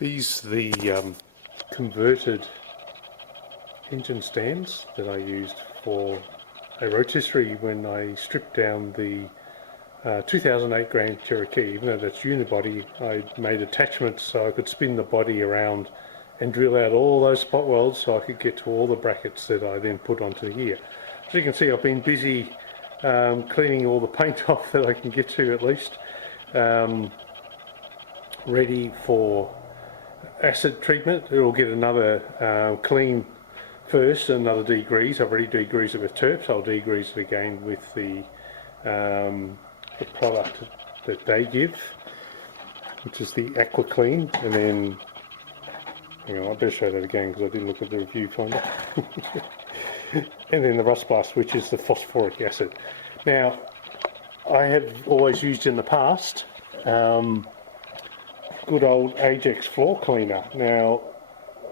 These are the converted engine stands that I used for a rotisserie when I stripped down the 2008 Grand Cherokee. Even though that's unibody, I made attachments so I could spin the body around and drill out all those spot welds so I could get to all the brackets that I then put onto here. As you can see, I've been busy cleaning all the paint off that I can get to at least, ready for acid treatment. It'll get another clean first, another degrease. I've already degreased it with turps. I'll degrease it again with the product that they give, which is the Aqua Clean. And then, hang on, I better show that again because I didn't look at the review finder. And then the Rust Blast, which is the phosphoric acid. Now, I have always used in the past good old Ajax floor cleaner. Now,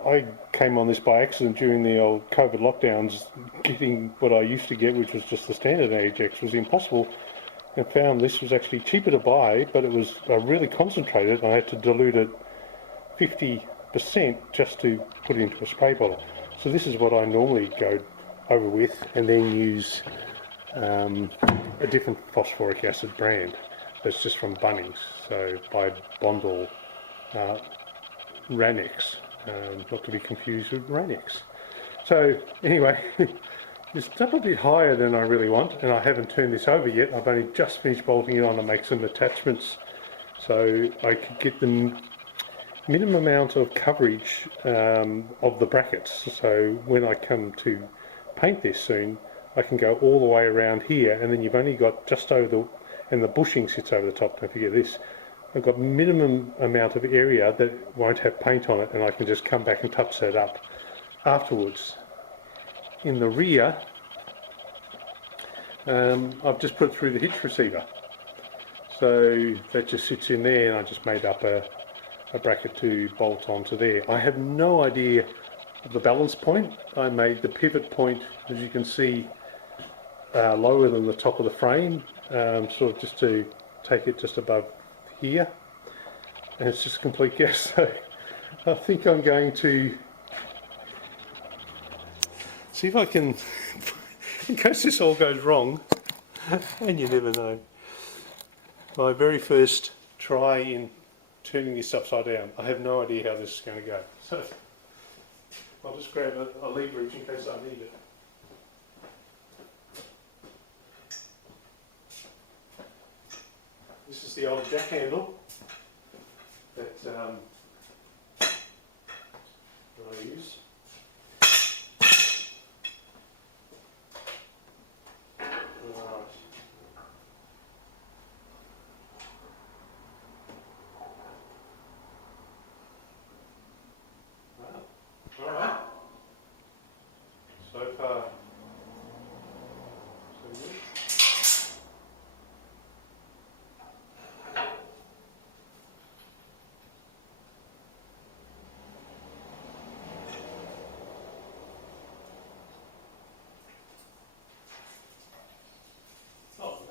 I came on this by accident during the old COVID lockdowns. Getting what I used to get, which was just the standard Ajax, was impossible, and found this was actually cheaper to buy, but it was really concentrated. I had to dilute it 50% just to put it into a spray bottle. So this is what I normally go over with, and then use a different phosphoric acid brand that's just from Bunnings, so by Bondall, Ranex, not to be confused with Ranex. So anyway, it's up a bit higher than I really want, and I haven't turned this over yet. I've only just finished bolting it on to make some attachments so I could get the minimum amount of coverage of the brackets. So when I come to paint this soon, I can go all the way around here, and then you've only got just over the, and the bushing sits over the top, don't forget this. I've got minimum amount of area that won't have paint on it, and I can just come back and touch that up afterwards. In the rear, I've just put it through the hitch receiver. So that just sits in there, and I just made up a bracket to bolt onto there. I have no idea of the balance point. I made the pivot point, as you can see, lower than the top of the frame, sort of just to take it just above here, and it's just complete guess. So I think I'm going to see if I can, in case this all goes wrong, and you never know, my very first try in turning this upside down. I have no idea how this is going to go, so I'll just grab a leverage in case I need it. This is the old jack handle that I use. Alright. So far, so good.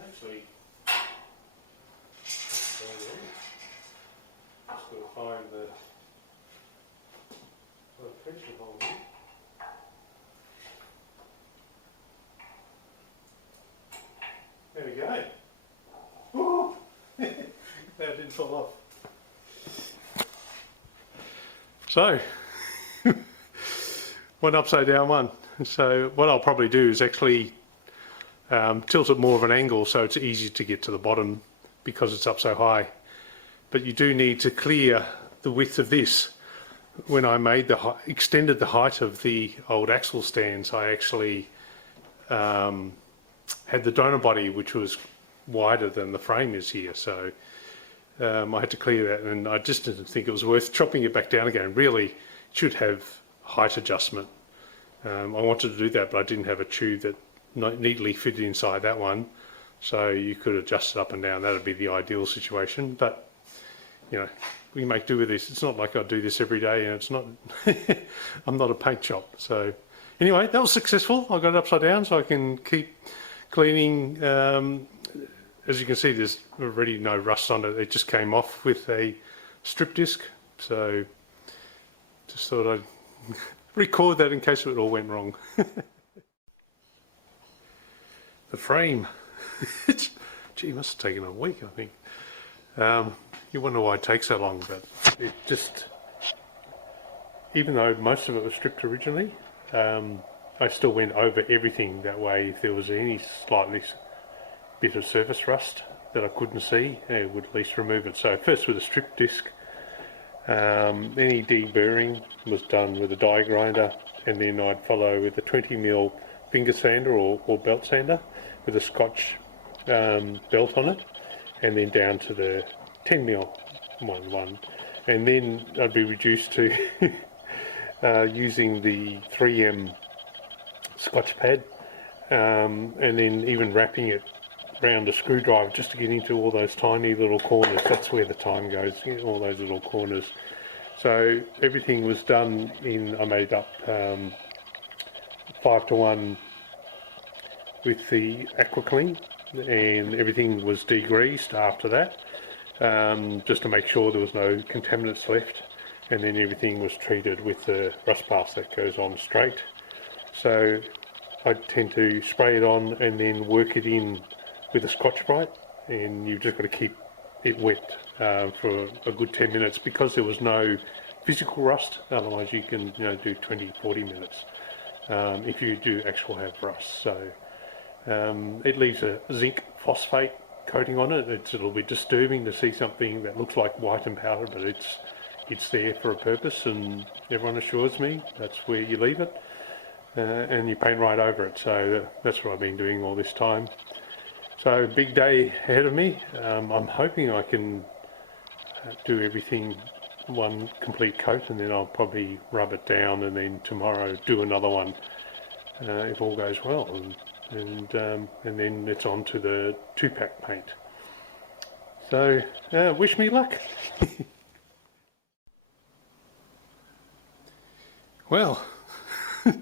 Actually, just got to find the pressure hole here. There we go. Woo! That didn't fall off. So, one upside down one. So what I'll probably do is actually tilt it more of an angle so it's easy to get to the bottom because it's up so high. But you do need to clear the width of this. When I made extended the height of the old axle stands, I actually had the donor body which was wider than the frame is here, so I had to clear that, and I just didn't think it was worth chopping it back down again. Really, it should have height adjustment. I wanted to do that, but I didn't have a tube that neatly fitted inside that one, so you could adjust it up and down. That would be the ideal situation, but you know, we make do with this. It's not like I do this every day, and it's not I'm not a paint shop. So anyway, that was successful. I got it upside down so I can keep cleaning. As you can see, there's already no rust on it. It just came off with a strip disc, so Just thought I'd record that in case it all went wrong. The frame. Gee, it must have taken a week, I think. You wonder why it takes so long, but it just, even though most of it was stripped originally, I still went over everything that way. If there was any slightly bit of surface rust that I couldn't see, I would at least remove it. So first with a strip disc, any deburring was done with a die grinder, and then I'd follow with a 20mm finger sander or belt sander with a Scotch belt on it, and then down to the 10mm one, and then I'd be reduced to using the 3M Scotch pad, and then even wrapping it round a screwdriver just to get into all those tiny little corners. That's where the time goes, all those little corners. So everything was done in, I made up 5-to-1 with the AquaClean, and everything was degreased after that, just to make sure there was no contaminants left, and then everything was treated with the rust pass that goes on straight. So I tend to spray it on and then work it in with a Scotch-Brite, and you've just got to keep it wet for a good 10 minutes because there was no physical rust. Otherwise you can do 20-40 minutes if you do actually have rust. So it leaves a zinc phosphate coating on it. It's a little bit disturbing to see something that looks like white and powder, but it's there for a purpose, and everyone assures me that's where you leave it, and you paint right over it. So that's what I've been doing all this time. So big day ahead of me. I'm hoping I can do everything one complete coat, and then I'll probably rub it down, and then tomorrow do another one if all goes well, and then it's on to the 2-pack paint. So wish me luck. Well, you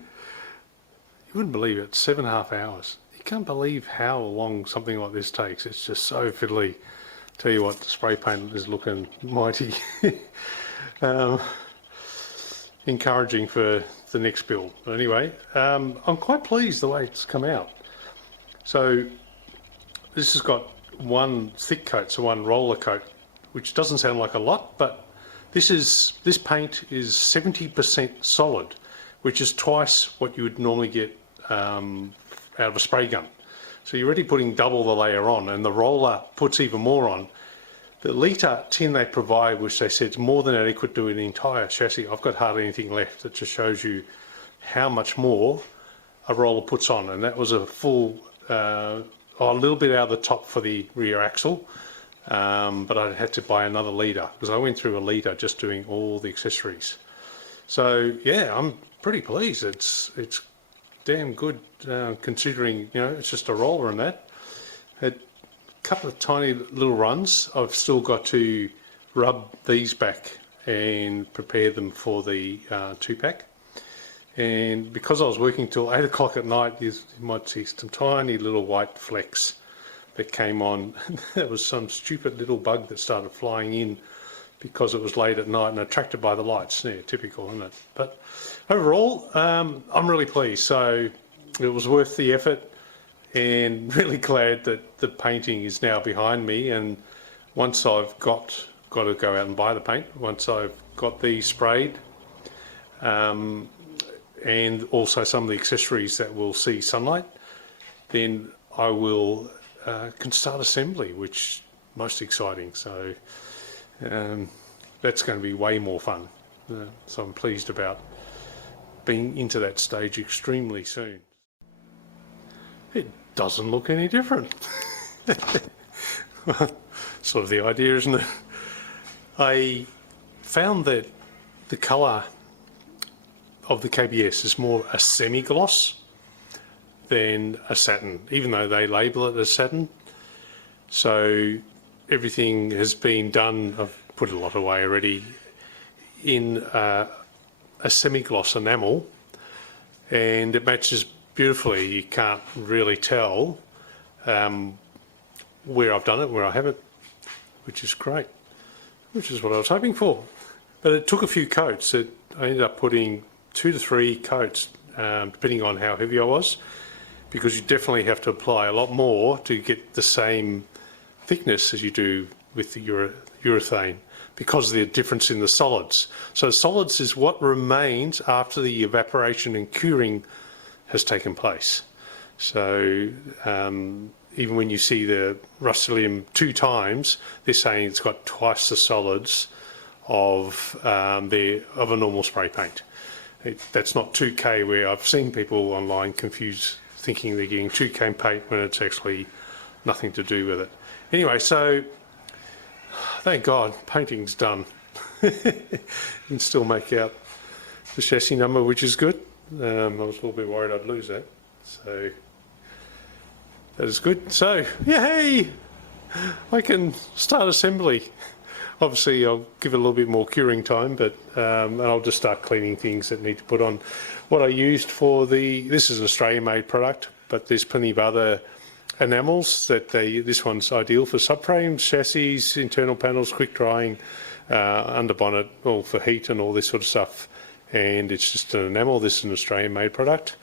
wouldn't believe it, 7.5 hours. You can't believe how long something like this takes. It's just so fiddly. Tell you what, the spray paint is looking mighty encouraging for the next build. But anyway, I'm quite pleased the way it's come out. So this has got one thick coat, so one roller coat, which doesn't sound like a lot, but this paint is 70% solid, which is twice what you would normally get out of a spray gun. So you're already putting double the layer on, and the roller puts even more on. The litre tin they provide, which they said is more than adequate to an entire chassis. I've got hardly anything left. That just shows you how much more a roller puts on, and that was a full, a little bit out of the top for the rear axle, but I had to buy another litre because I went through a litre just doing all the accessories. So yeah, I'm pretty pleased. It's damn good considering it's just a roller and that. Had a couple of tiny little runs. I've still got to rub these back and prepare them for the 2-pack. And because I was working till 8 o'clock at night, you might see some tiny little white flecks that came on. That was some stupid little bug that started flying in because it was late at night and attracted by the lights. Yeah, typical, isn't it? But overall, I'm really pleased. So it was worth the effort, and really glad that the painting is now behind me. And once I've got to go out and buy the paint, once I've got these sprayed, and also some of the accessories that will see sunlight, then I will can start assembly, which is most exciting. So that's going to be way more fun. So I'm pleased about being into that stage extremely soon. It doesn't look any different. Sort of the idea, isn't it? I found that the colour of the KBS is more a semi-gloss than a satin, even though they label it as satin. So everything has been done, I've put a lot away already, in a semi-gloss enamel, and it matches beautifully. You can't really tell where I've done it, where I haven't, which is great, which is what I was hoping for. But it took a few coats. I ended up putting 2 to 3 coats, depending on how heavy I was, because you definitely have to apply a lot more to get the same thickness as you do with the urethane, because of the difference in the solids. So solids is what remains after the evaporation and curing has taken place. So even when you see the RustSeal 2 times, they're saying it's got twice the solids of a normal spray paint. That's not 2K, where I've seen people online confused, thinking they're getting 2K paint when it's actually nothing to do with it. Anyway, so thank God painting's done. You can still make out the chassis number, which is good. I was a little bit worried I'd lose that, so that is good. So, yay! I can start assembly. Obviously, I'll give it a little bit more curing time, but and I'll just start cleaning things that need to put on. What I used for this is an Australian-made product, but there's plenty of other enamels that this one's ideal for subframes, chassis, internal panels, quick drying, under bonnet, all for heat and all this sort of stuff. And it's just an enamel. This is an Australian-made product,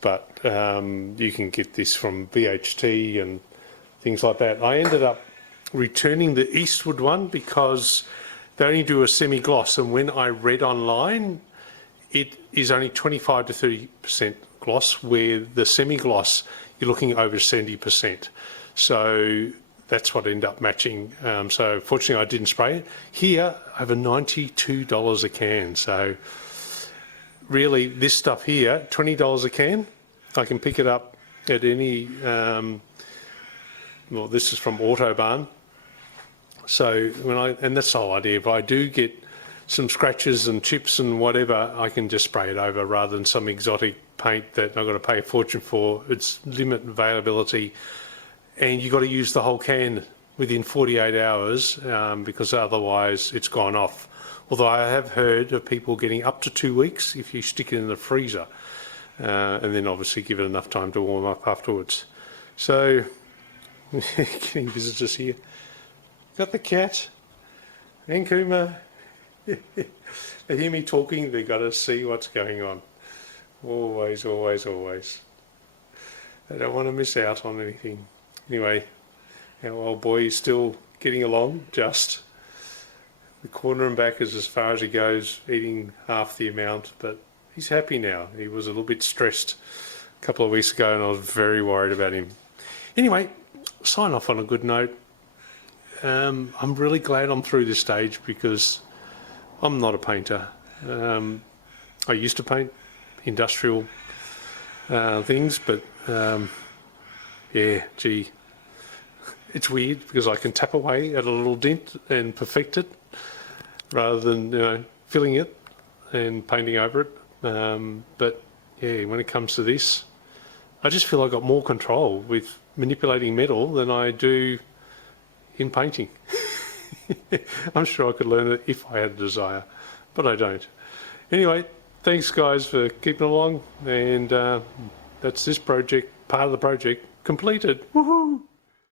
but you can get this from BHT and things like that. I ended up returning the Eastwood one because they only do a semi-gloss, and when I read online, it is only 25 to 30% gloss, where the semi-gloss you're looking over 70%. So that's what ended up matching. So fortunately I didn't spray it. Here, over $92 a can. So really this stuff here, $20 a can. I can pick it up at any, well, this is from Autobahn. So and that's the whole idea. If I do get some scratches and chips and whatever, I can just spray it over rather than some exotic paint that I've got to pay a fortune for. It's limited availability, and you've got to use the whole can within 48 hours because otherwise it's gone off. Although I have heard of people getting up to 2 weeks if you stick it in the freezer, and then obviously give it enough time to warm up afterwards. So, getting visitors here. Got the cat and Kuma. They hear me talking, they've got to see what's going on. Always, always, always. They don't want to miss out on anything. Anyway, our old boy is still getting along, just. The corner and back is as far as he goes, eating half the amount, but he's happy now. He was a little bit stressed a couple of weeks ago, and I was very worried about him. Anyway, sign off on a good note. I'm really glad I'm through this stage because I'm not a painter. I used to paint industrial things, but yeah, gee, it's weird because I can tap away at a little dent and perfect it rather than filling it and painting over it. But yeah, when it comes to this, I just feel I got more control with manipulating metal than I do in painting. I'm sure I could learn it if I had a desire, but I don't. Anyway, thanks guys for keeping along, and that's this project, part of the project, completed. Woohoo!